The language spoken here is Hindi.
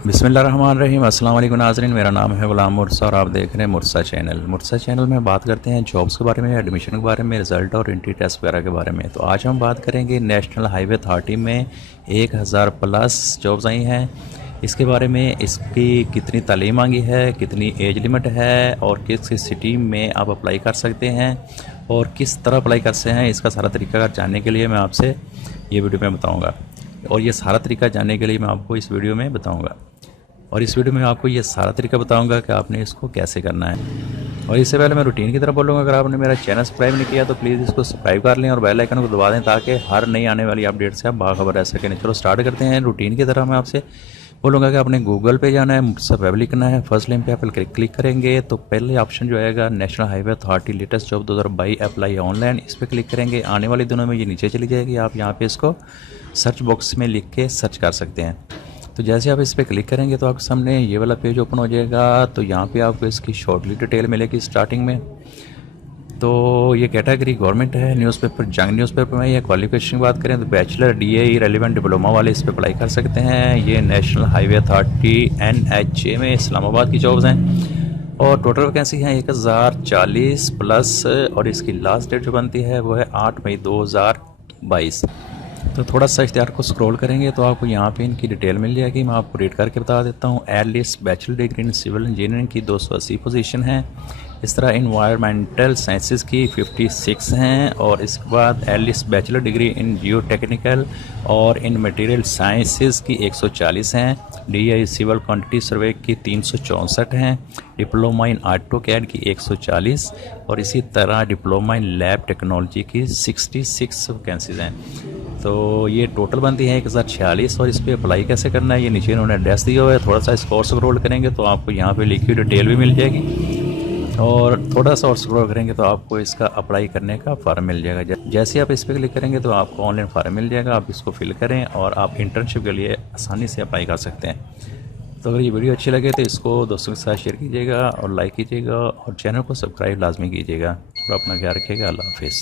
बिस्मिल्लाहिर्रहमानिर्रहीम। अस्सलाम वालेकुम नाज़रीन, मेरा नाम है गुलाम मुर्सा और आप देख रहे हैं मुर्सा चैनल। मुर्सा चैनल में बात करते हैं जॉब्स के बारे में, एडमिशन के बारे में, रिज़ल्ट और एंट्री टेस्ट वगैरह के बारे में। तो आज हम बात करेंगे नेशनल हाईवे अथॉरिटी में 1000 प्लस जॉब्स आई हैं, इसके बारे में, इसकी कितनी तालीम मांगी है, कितनी एज लिमिट है और किस किस सिटी में आप अप्लाई कर सकते हैं और किस तरह अप्लाई कर सकते हैं, इसका सारा तरीका जानने के लिए मैं आपसे ये वीडियो में बताऊँगा। और ये सारा तरीका जानने के लिए मैं आपको इस वीडियो में बताऊँगा। और इस वीडियो में आपको ये सारा तरीका बताऊंगा कि आपने इसको कैसे करना है। और इससे पहले मैं रूटीन की तरफ बोलूँगा, अगर आपने मेरा चैनल सब्सक्राइब नहीं किया तो प्लीज़ इसको सब्सक्राइब कर लें और बेल आइकन को दबा दें ताकि हर नई आने वाली अपडेट से आप बाखबर रह सकें। चलो स्टार्ट करते हैं। रूटीन की तरह मैं आपसे बोलूँगा कि आपने गूगल पे जाना है, मुझसे वेब लिखना है, फर्स्ट लिंक पे आप क्लिक करेंगे तो पहले ऑप्शन जो आएगा national highway authority latest job 2022 apply online, इस पर क्लिक करेंगे। आने वाले दिनों में ये नीचे चली जाएगी, आप यहाँ पे इसको सर्च बॉक्स में लिख के सर्च कर सकते हैं। तो जैसे आप इस पर क्लिक करेंगे तो आपके सामने ये वाला पेज ओपन हो जाएगा। तो यहाँ पे आपको इसकी शॉर्टली डिटेल मिलेगी स्टार्टिंग में। तो ये कैटेगरी गवर्नमेंट है, न्यूज़पेपर जंग न्यूज़पेपर में। ये क्वालिफिकेशन की बात करें तो बैचलर DAE रेलिवेंट डिप्लोमा वाले इस पर अप्लाई कर सकते हैं। ये नेशनल हाईवे अथॉरिटी NHA में इस्लामाबाद की जॉब्स हैं और टोटल वैकेंसी हैं 1040 प्लस। और इसकी लास्ट डेट जो बनती है वो है 8 मई 2022। तो थोड़ा सा इख्तियार को स्क्रॉल करेंगे तो आपको यहाँ पे इनकी डिटेल मिल जाएगी। मैं आपको रीड करके बता देता हूँ। At least bachelor degree in civil engineering की 280 पोजीशन है। इस तरह इन्वायरमेंटल साइंसेस की 56 हैं और इसके बाद एटलीस्ट बैचलर डिग्री इन जियो टेक्निकल और इन मटेरियल साइंसेस की 140 हैं। DI सिविल क्वांटिटी सर्वे की 364 हैं। डिप्लोमा इन ऑटोकैड की 140 और इसी तरह डिप्लोमा इन लैब टेक्नोलॉजी की 66 वैकेंसीज हैं। तो ये टोटल बनती है 1046। और इस पर अप्लाई कैसे करना है ये नीचे इन्होंने एड्रेस दिया हुआ है। थोड़ा सा इसको और स्क्रॉल करेंगे तो आपको यहाँ पे लिखी हुई डिटेल भी मिल जाएगी और थोड़ा सा और स्क्रॉल करेंगे तो आपको इसका अप्लाई करने का फॉर्म मिल जाएगा। जैसे आप इस पर क्लिक करेंगे तो आपको ऑनलाइन फॉर्म मिल जाएगा, आप इसको फिल करें और आप इंटर्नशिप के लिए आसानी से अप्लाई कर सकते हैं। तो अगर ये वीडियो अच्छी लगे तो इसको दोस्तों के साथ शेयर कीजिएगा और लाइक कीजिएगा और चैनल को सब्सक्राइब लाजमी कीजिएगा और अपना ख्याल रखिएगा। अल्लाह हाफिज़।